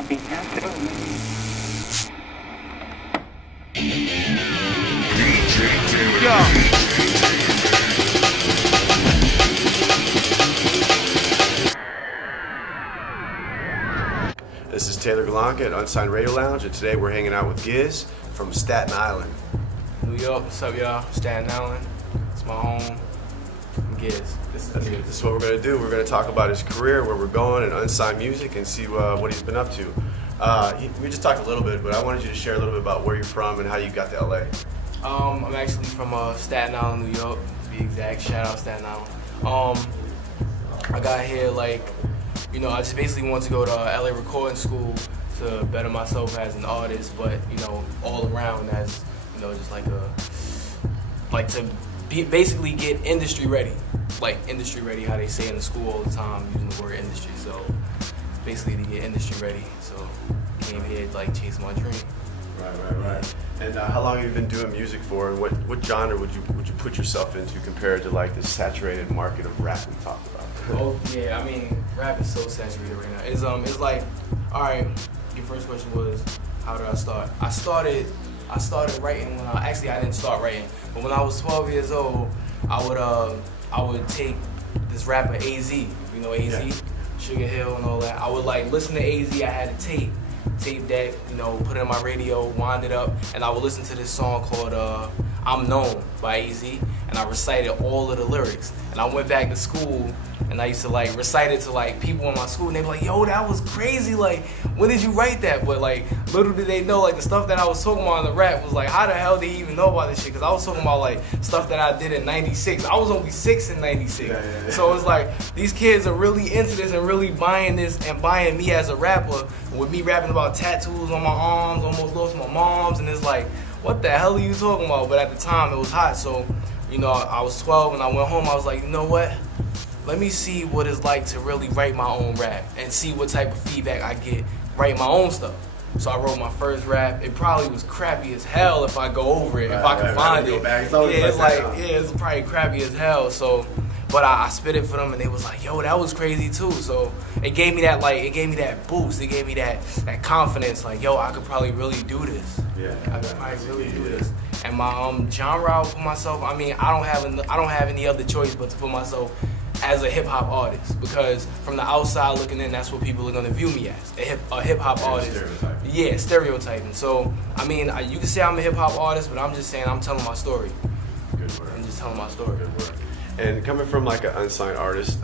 copy after. This is Taylor at Unsigned Radio Lounge, and today we're hanging out with Giz from Staten Island. New York, what's up, y'all? Staten Island, it's my home. I'm Giz. This is what we're going to do. We're going to talk about his career, where we're going, and unsigned music, and see what he's been up to. We just talked a little bit, but I wanted you to share a little bit about where you're from and how you got to LA. I'm actually from Staten Island, New York, to be exact. Shout out Staten Island. I got here I just basically wanted to go to LA recording school to better myself as an artist, but all around as just basically get industry ready, how they say in the school all the time, using the word industry. So basically to get industry ready. So came here to chase my dream. Right. And how long have you been doing music for, and what genre would you put yourself into compared to the saturated market of rap we talked about? Oh yeah, I mean rap is so saturated right now. It's like, all right. Your first question was, how did I start? I started writing when I didn't start writing, but when I was 12 years old, I would take this rapper AZ, AZ, yeah. Sugar Hill and all that. I would listen to AZ. I had a tape that, put it on my radio, wind it up, and I would listen to this song called I'm Known by AZ, and I recited all of the lyrics. And I went back to school, and I used to recite it to people in my school, and they'd be like, yo, that was crazy, when did you write that? But little did they know, the stuff that I was talking about in the rap was how the hell did he even know about this shit? Because I was talking about stuff that I did in 96. I was only 6 in 96. Yeah. So it's these kids are really into this and really buying this and buying me as a rapper, with me rapping about tattoos on my arms, almost lost my moms, and it's what the hell are you talking about? But at the time it was hot, so I was 12 and I went home. I was like, you know what? Let me see what it's like to really write my own rap and see what type of feedback I get writing my own stuff. So I wrote my first rap. It probably was crappy as hell if I go over it, if I can find it. It's probably crappy as hell. So, but I spit it for them, and they was like, yo, that was crazy too. So it gave me that boost. It gave me that confidence. Yo, I could probably really do this. Yeah, I could probably really do this. And my genre I would put myself. I mean, I don't have any other choice but to put myself as a hip hop artist, because from the outside looking in, that's what people are gonna view me as, a hip hop artist. Stereotyping. Yeah, stereotyping. So I mean, you can say I'm a hip hop artist, but I'm just saying I'm telling my story. Good work. I'm just telling my story. Good work. And coming from an unsigned artist,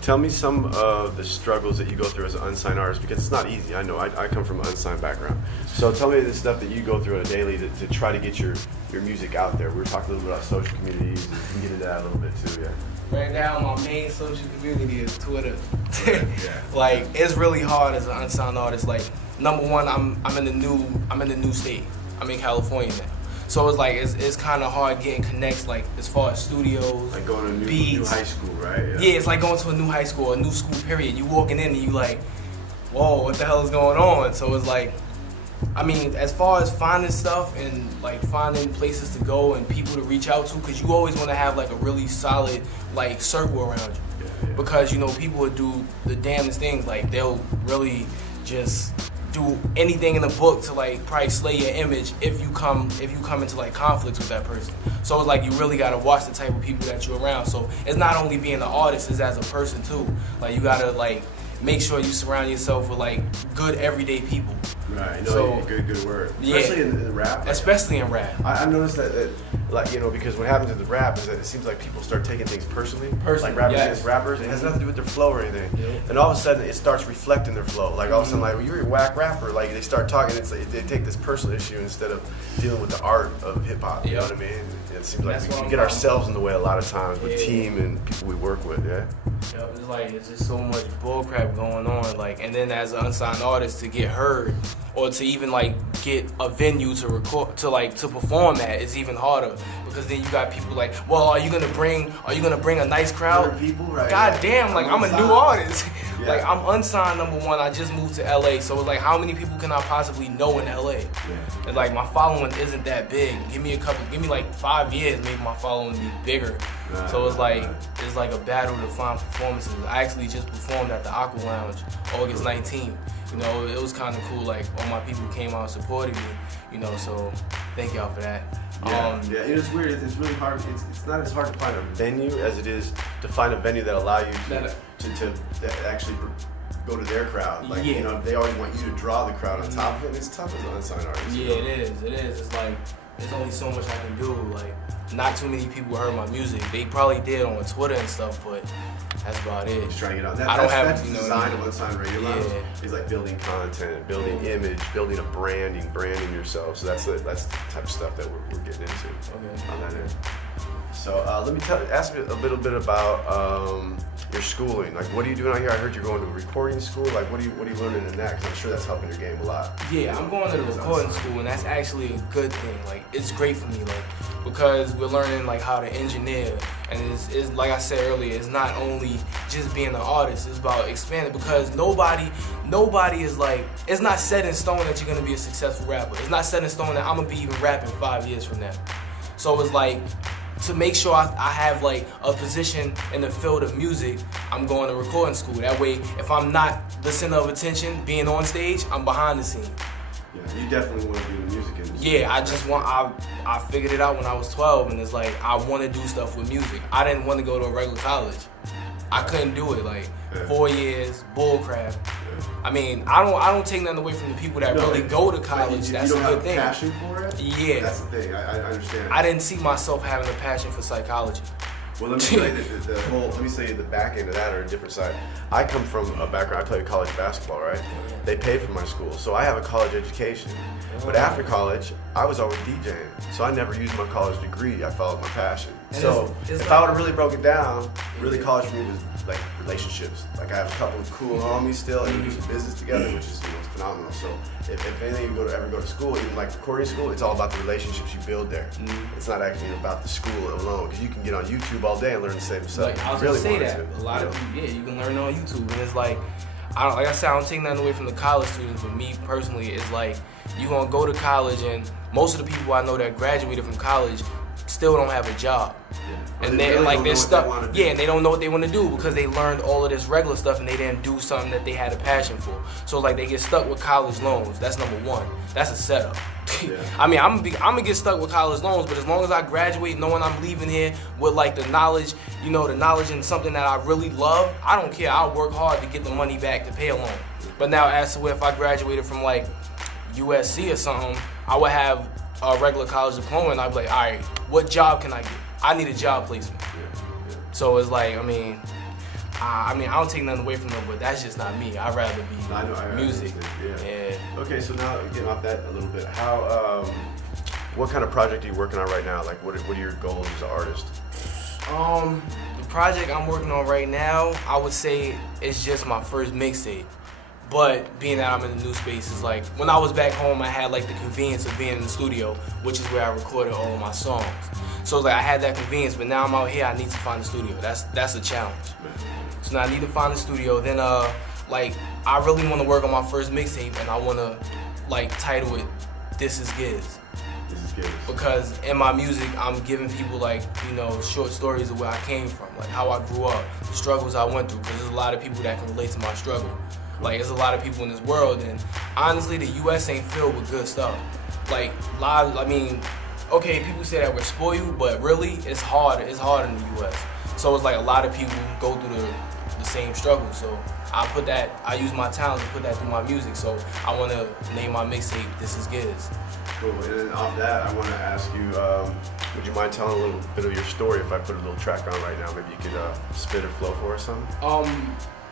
tell me some of the struggles that you go through as an unsigned artist, because it's not easy. I know I come from an unsigned background. So tell me the stuff that you go through on a daily to try to get your music out there. We were talking a little bit about social communities, and you can get into that a little bit too, yeah. Right now, my main social community is Twitter. Yeah. It's really hard as an unsigned artist. Number one, I'm in the new state. I'm in California now. So it's kind of hard getting connects, as far as studios, going to a new high school, right? Yeah, it's like going to a new high school, a new school period. You walking in and you whoa, what the hell is going on? So it's I mean, as far as finding stuff and finding places to go and people to reach out to, because you always want to have a really solid circle around you. Yeah. Because people would do the damnedest things. They'll really just do anything in the book to probably slay your image if you come into conflicts with that person. So it's you really gotta watch the type of people that you're around. So it's not only being an artist, it's as a person too. You gotta make sure you surround yourself with good everyday people. Right. So good word. Especially in rap. Especially in rap. I noticed that because what happens in the rap is that it seems like people start taking things personally. Rappers against rappers. It has nothing to do with their flow or anything. Yeah. And all of a sudden it starts reflecting their flow. All of a sudden, well, you're a whack rapper. They start talking. It's they take this personal issue instead of dealing with the art of hip hop. You know what I mean? It seems like we get ourselves in the way a lot of times with team and people we work with. Yeah. It's just so much bullcrap going on. And then as an unsigned artist, to get heard or to even get a venue to record to perform at is even harder, because then you got people well, are you gonna bring a nice crowd? People, right? God damn, I'm a new artist. Yeah. I'm unsigned, number one. I just moved to LA, so it's how many people can I possibly know in LA? Yeah. And my following isn't that big. Give me 5 years, maybe my following will be bigger. Right. So it's a battle to find performances. I actually just performed at the Aqua Lounge August 19th. You know, it was kind of cool. Like all my people came out and supported me. You know, so thank y'all for that. Yeah, it's weird. It's really hard. It's not as hard to find a venue as it is to find a venue that allow you to actually go to their crowd. Like, you know, they always want you to draw the crowd on top of it. And it's tough as an unsigned artist. Yeah, it is. It is. It's like there's only so much I can do. Like, not too many people heard my music. They probably did on Twitter and stuff, but that's about it. Just trying to get out. That's the design of Unsigned Radio Lounge. Is like building content, building image, building a branding yourself. So that's the type of stuff that we're getting into on that end. So let me ask you a little bit about your schooling. Like, what are you doing out here? I heard you're going to a recording school. Like, what are you learning in that? Because I'm sure that's helping your game a lot. Yeah, I'm going to the recording school, and that's actually a good thing. Like, it's great for me, like, because we're learning like how to engineer, and it's like I said earlier, it's not only just being an artist. It's about expanding, because nobody is like, it's not set in stone that you're gonna be a successful rapper. It's not set in stone that I'm gonna be even rapping 5 years from now. So it's like, to make sure I have like a position in the field of music, I'm going to recording school. That way, if I'm not the center of attention being on stage, I'm behind the scene. Yeah, you definitely want to be in the music industry. Yeah, I figured it out when I was 12, and it's like, I want to do stuff with music. I didn't want to go to a regular college. I couldn't do it. Like 4 years, bullcrap. I mean, I don't take nothing away from the people that really go to college. That's a good thing. You don't have passion for it? Yeah. That's the thing. I understand. I didn't see myself having a passion for psychology. Well, let me tell you the back end of that, or a different side. I come from a background, I played college basketball, right? They paid for my school, so I have a college education. But after college, I was always DJing, so I never used my college degree. I followed my passion. So if I would have really broke it down, really college for me was like relationships. Like, I have a couple of cool homies still, and we do some business together, which is phenomenal. So if anything, you ever go to school, even like recording school, it's all about the relationships you build there. It's not actually about the school alone, because you can get on YouTube all day and learn the same stuff. Like, I was gonna say that. A lot of people, you can learn on YouTube, and it's like, like I said, I don't take nothing away from the college students, but me personally, it's like, you're gonna go to college, and most of the people I know that graduated from college still don't have a job. And they're like, they're stuck. And they don't know what they want to do, because they learned all of this regular stuff and they didn't do something that they had a passion for. So like, they get stuck with college loans. That's number one. That's a setup. I mean, I'm gonna get stuck with college loans, but as long as I graduate knowing I'm leaving here with like the knowledge, the knowledge in something that I really love, I don't care. I'll work hard to get the money back to pay a loan. But now, as to if I graduated from like USC or something, I would have a regular college diploma, and I'd be like, all right, what job can I get? I need a job placement. So it's like, I mean, I don't take nothing away from them, but that's just not me. I'd rather be music. Yeah. Okay, so now getting off that a little bit, how, what kind of project are you working on right now? Like, what are your goals as an artist? The project I'm working on right now, I would say it's just my first mixtape. But being that I'm in the new space, is like, when I was back home, I had like the convenience of being in the studio, which is where I recorded all of my songs. So it's like, I had that convenience, but now I'm out here, I need to find a studio. That's a challenge. So now I need to find a studio. Then like, I really want to work on my first mixtape, and I want to like title it "This Is Giz." Because in my music, I'm giving people like, short stories of where I came from, like how I grew up, the struggles I went through, because there's a lot of people that can relate to my struggle. Like, there's a lot of people in this world, and honestly, the U.S. ain't filled with good stuff. Like, okay, people say that we're spoiled, but really, it's hard. It's hard in the U.S. So it's like, a lot of people go through the same struggle. So I use my talent to put that through my music. So I want to name my mixtape "This Is Giz." Cool. And then off that, I want to ask you, would you mind telling a little bit of your story if I put a little track on right now? Maybe you could spit or flow for us something?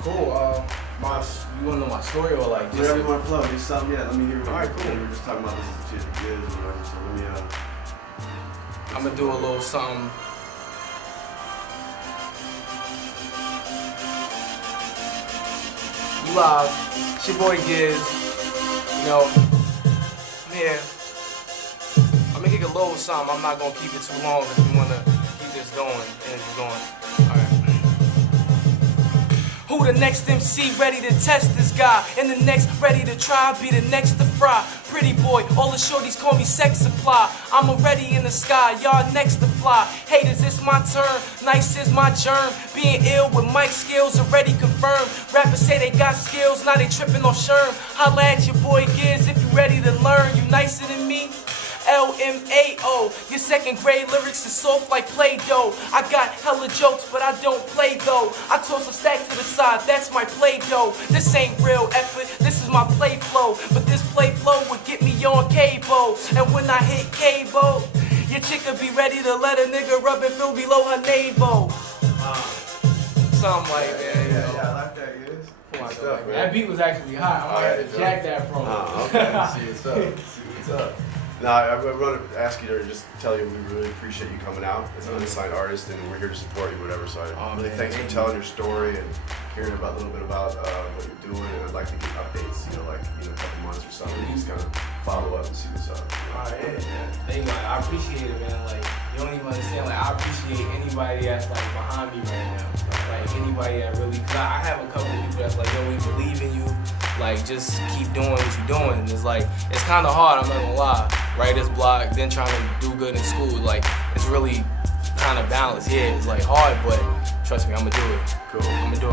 Cool. You wanna know my story, or like just whatever you want to flow? Just something. Yeah, let me hear it. All right, cool. We were just talking about this shit Giz or whatever. So let me. I'm gonna do a little something. You live? It's your boy Giz. I'm here. I'm gonna kick a little something. I'm not gonna keep it too long because we wanna keep this going, energy going. All right. Who the next MC ready to test this guy? And the next ready to try, be the next to fry. pretty boy. All the shorties call me sex supply. I'm already in the sky, y'all next to fly. Haters, it's my turn, nice is my germ. Being ill with mic skills already confirmed. Rappers say they got skills, now they tripping off Sherm. Holla at your boy Giz if you ready to learn. You nicer than me? LMAO, your second grade lyrics is soft like Play-Doh. I got hella jokes, but I don't play though. I toss a stack to the side, that's my Play-Doh. This ain't real effort, this is my play flow. But this play flow would get me on cable. And when I hit cable, your chick could be ready to let a nigga rub and feel below her navel. Something like that, you know. I like that, Giz. Come on, Stuff, man. that beat was actually hot. I'm gonna have to jack that from Okay. See what's up. See what's up. Now, I want to ask you to just tell you we really appreciate you coming out as an unsigned artist, and we're here to support you, whatever. So really thanks for telling your story and hearing about a little bit about what you're doing. And I'd like to get updates, a couple months or something. Just kind of follow up and see what's up. All right, man. Thank you. I appreciate it, man. Like, you don't even understand. Like, I appreciate anybody that's like behind me right now. Like anybody that really, cause I have a couple of people that's like, yo, we believe in you. Like, just keep doing what you're doing. And it's like, it's kind of hard, I'm not gonna lie. Writer's block, then trying to do good in school. Like, it's really kind of balanced. Yeah, it's like hard, but trust me, I'm gonna do it. Cool. I'm gonna do it.